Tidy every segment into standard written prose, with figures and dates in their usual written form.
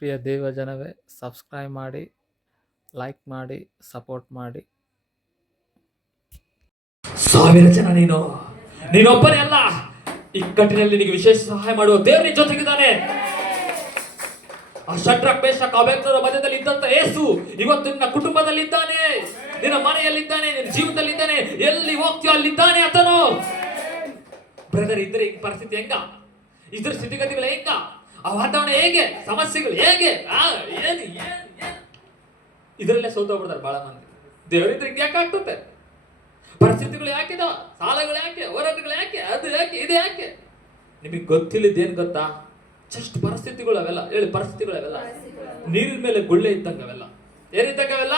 ಪ್ರಿಯ ದೇವಜನವೇ, subscribe ಮಾಡಿ, like ಮಾಡಿ, support ಮಾಡಿ. ಸಾವಿರ ಜನ ನೀನೊಬ್ಬನೇ ಅಲ್ಲ. ಇಕ್ಕಟ್ಟಿನಲ್ಲಿ ನಿನಗೆ ವಿಶೇಷ ಸಹಾಯ ಮಾಡುವ ದೇವರು ನಿನ್ನ ಜೊತೆಗಿದ್ದಾನೆ. ಆ ಶದ್ರಕ್ ಮೇಷಕ್ ಅಬೇದ್ನೆಗೋರ ಮಧ್ಯದಲ್ಲಿ ಇದ್ದಂತ ಯೇಸು ಇವತ್ತು ನಿನ್ನ ಕುಟುಂಬದಲ್ಲಿದ್ದಾನೆ, ನಿನ್ನ ಮನೆಯಲ್ಲಿದ್ದಾನೆ, ನಿನ್ನ ಜೀವನದಲ್ಲಿದ್ದಾನೆ. ಎಲ್ಲಿ ಹೋಗ್ತೀಯೋ ಅಲ್ಲಿದ್ದಾನೆ ಆತನು. ಬ್ರದರ್, ಇದ್ರೆ ಈ ಪರಿಸ್ಥಿತಿ ಹೆಂಗ, ಇದ್ರ ಸ್ಥಿತಿಗತಿಗಳು ಹೆಂಗ, ಆ ವಾತಾವರಣ ಹೇಗೆ, ಸಮಸ್ಯೆಗಳು ಹೇಗೆ, ಏನು ಇದರಲ್ಲೇ ಸೋತೋಗ್ಬಿಡ್ತಾರೆ ಬಹಳ ಮಂದಿ. ದೇವರಿದ್ರೆ ಹಿಂಗೆ ಯಾಕೆ ಆಗ್ತದೆ? ಪರಿಸ್ಥಿತಿಗಳು ಯಾಕಿದ, ಸಾಲಗಳು ಯಾಕೆ, ಹೋರಾಟಗಳು ಯಾಕೆ, ಅದು ಯಾಕೆ, ಇದು ಯಾಕೆ? ನಿಮಗೆ ಗೊತ್ತಿಲ್ಲದೇನು ಗೊತ್ತಾ? ಜಸ್ಟ್ ಪರಿಸ್ಥಿತಿಗಳು ಅವೆಲ್ಲ. ಹೇಳಿ, ಪರಿಸ್ಥಿತಿಗಳು ಅವೆಲ್ಲ ನೀರಿನ ಮೇಲೆ ಗುಳ್ಳೆ ಇದ್ದಂಗ ಅವೆಲ್ಲ. ಏನಿದ್ದಂಗ ಅವೆಲ್ಲ?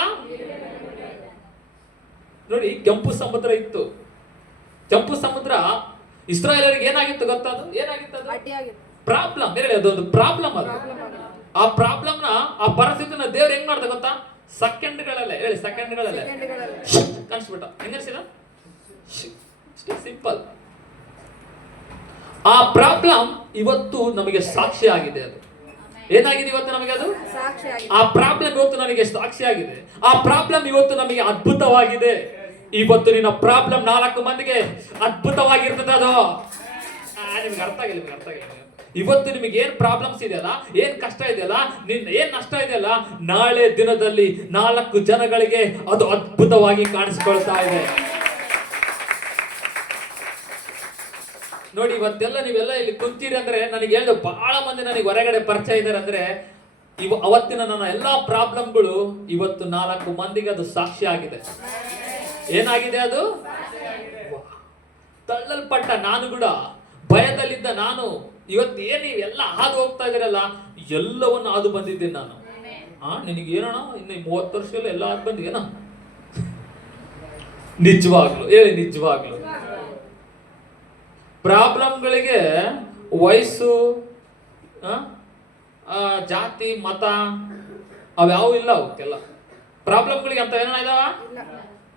ನೋಡಿ, ಕೆಂಪು ಸಮುದ್ರ ಇತ್ತು. ಕೆಂಪು ಸಮುದ್ರ ಇಸ್ರಾಯೇಲರಿಗೆ ಏನಾಗಿತ್ತು ಗೊತ್ತಾ? ಅದು ಏನಾಗಿತ್ತು? ಅದು ಪ್ರಾಬ್ಲಮ್. ಹೇಳಿ, ಅದೊಂದು ಪ್ರಾಬ್ಲಮ್. ಅದು ಆ ಪ್ರಾಬ್ಲಮ್ನ, ಆ ಪರಿಸ್ಥಿತಿನ ದೇವ್ರು ಹೆಂಗ್ ಮಾಡ್ದ ಗೊತ್ತಾ? ಸೆಕೆಂಡ್ಗಳಲ್ಲೇ. ಹೇಳಿ, ಸೆಕೆಂಡ್ಗಳಲ್ಲೇ ಕನ್ಸ್ಬಿಟ್ಟ. ಹೆಂಗನ್ಸಿದ? ಸಿಂಪಲ್. ಆ ಪ್ರಾಬ್ಲಮ್ ಇವತ್ತು ನಮಗೆ ಸಾಕ್ಷಿ ಆಗಿದೆ. ಅದು ಏನಾಗಿದೆ ಇವತ್ತು ನಮಗೆ? ಅದು ಆ ಪ್ರಾಬ್ಲಮ್ ಇವತ್ತು ನನಗೆ ಸಾಕ್ಷಿ ಆಗಿದೆ. ಆ ಪ್ರಾಬ್ಲಮ್ ಇವತ್ತು ನಮಗೆ ಅದ್ಭುತವಾಗಿದೆ. ಇವತ್ತು ನಿನ್ನ ಪ್ರಾಬ್ಲಮ್ 4 ಮಂದಿಗೆ ಅದ್ಭುತವಾಗಿರ್ತದೆ. ಅದು ನಿಮ್ಗೆ ಅರ್ಥ ಆಗಿಲ್ಲ. ಇವತ್ತು ನಿಮಗೆ ಏನ್ ಪ್ರಾಬ್ಲಮ್ಸ್ ಇದೆಯಲ್ಲ, ಏನ್ ಕಷ್ಟ ಇದೆಯಲ್ಲ, ಏನ್ ನಷ್ಟ ಇದೆಯಲ್ಲ, ನಾಳೆ ದಿನದಲ್ಲಿ 4 ಜನಗಳಿಗೆ ಅದು ಅದ್ಭುತವಾಗಿ ಕಾಣಿಸ್ಕೊಳ್ತಾ ಇದೆ. ನೋಡಿ, ಇವತ್ತೆಲ್ಲ ನೀವೆಲ್ಲ ಇಲ್ಲಿ ಕುಂತೀರಿ ಅಂದ್ರೆ ನನಗೆ ಹೇಳಿದ ಬಹಳ ಮಂದಿ ನನಗೆ ಹೊರಗಡೆ ಪರಿಚಯ ಇದ್ದಾರೆ. ಅಂದ್ರೆ ಅವತ್ತಿನ ನನ್ನ ಎಲ್ಲಾ ಪ್ರಾಬ್ಲಮ್ಗಳು ಇವತ್ತು 4 ಮಂದಿಗೆ ಅದು ಸಾಕ್ಷಿ ಆಗಿದೆ. ಏನಾಗಿದೆ? ಅದು ತಳ್ಳಲ್ಪಟ್ಟ ನಾನು ಕೂಡ, ಭಯದಲ್ಲಿದ್ದ ನಾನು, ಇವತ್ತು ಏನು ಎಲ್ಲ ಹಾದು ಹೋಗ್ತಾ ಇದ್ದೀರಲ್ಲ, ಎಲ್ಲವನ್ನು ಹಾದು ಬಂದಿದ್ದೇನೆ ನಾನು. ನಿನಗೆ ಏನೋಣ ಇನ್ನು 30 ವರ್ಷದಲ್ಲಿ ಎಲ್ಲ ಹಾದು ಬಂದಿದ್ದೇನ? ನಿಜವಾಗ್ಲು ಹೇಳಿ, ನಿಜವಾಗ್ಲು ಪ್ರಾಬ್ಲಮ್ಗಳಿಗೆ ವಯಸ್ಸು, ಜಾತಿ, ಮತ ಅವ್ಯಾವು ಇಲ್ಲ. ಅವಕ್ಕೆಲ್ಲ ಪ್ರಾಬ್ಲಮ್ಗಳಿಗೆ ಅಂತ ಏನೋ ಇದಾವ?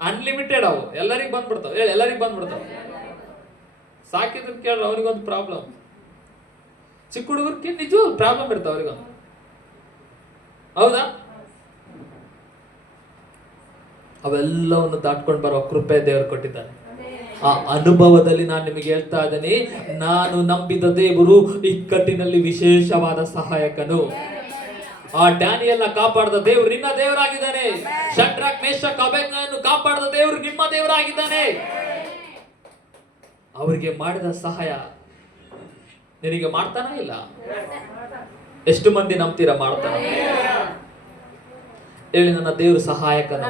ಅನ್ಲಿಮಿಟೆಡ್. ಅವು ಎಲ್ಲರಿಗೂ ಬಂದ್ಬಿಡ್ತಾವ. ಹೇಳಿ, ಎಲ್ಲರಿಗೂ ಬಂದ್ಬಿಡ್ತಾವ. ಸಾಕಿದ್ರ ಕೇಳ್ರ, ಅವ್ರಿಗೊಂದು ಪ್ರಾಬ್ಲಮ್. ಚಿಕ್ಕ ಹುಡುಗರ್ಗೆ ನಿಜವಾಗ್ಲೂ ಪ್ರಾಬ್ಲಮ್ ಇರ್ತಾವ ಅವ್ರಿಗೊಂದು. ಹೌದಾ? ಅವೆಲ್ಲವನ್ನು ದಾಟ್ಕೊಂಡು ಬರುವ ಕೃಪೆ ದೇವರು ಕೊಟ್ಟಿದ್ದಾನೆ. ಆ ಅನುಭವದಲ್ಲಿ ನಾನು ನಿಮಗೆ ಹೇಳ್ತಾ ಇದ್ದೇನೆ, ನಾನು ನಂಬಿದ ದೇವರು ಇಕ್ಕಟ್ಟಿನಲ್ಲಿ ವಿಶೇಷವಾದ ಸಹಾಯಕನು. ಆ ಡ್ಯಾನಿಯಲ್ನ ಕಾಪಾಡಿದ ದೇವರು ನಿನ್ನ ದೇವರಾಗಿದ್ದಾನೆ. ಶದ್ರಕ್ ಮೇಷಕ್ ಅಬೇದ್ನೆಗೋರನ್ನು ಕಾಪಾಡಿದ ದೇವರು ನಿಮ್ಮ ದೇವರಾಗಿದ್ದಾನೆ. ಅವರಿಗೆ ಮಾಡಿದ ಸಹಾಯ ನಿನಗೆ ಮಾಡ್ತಾನ ಇಲ್ಲ? ಎಷ್ಟು ಮಂದಿ ನಂಬ್ತೀರಾ ಮಾಡ್ತಾನ? ಹೇಳಿ, ನನ್ನ ದೇವರು ಸಹಾಯಕನು.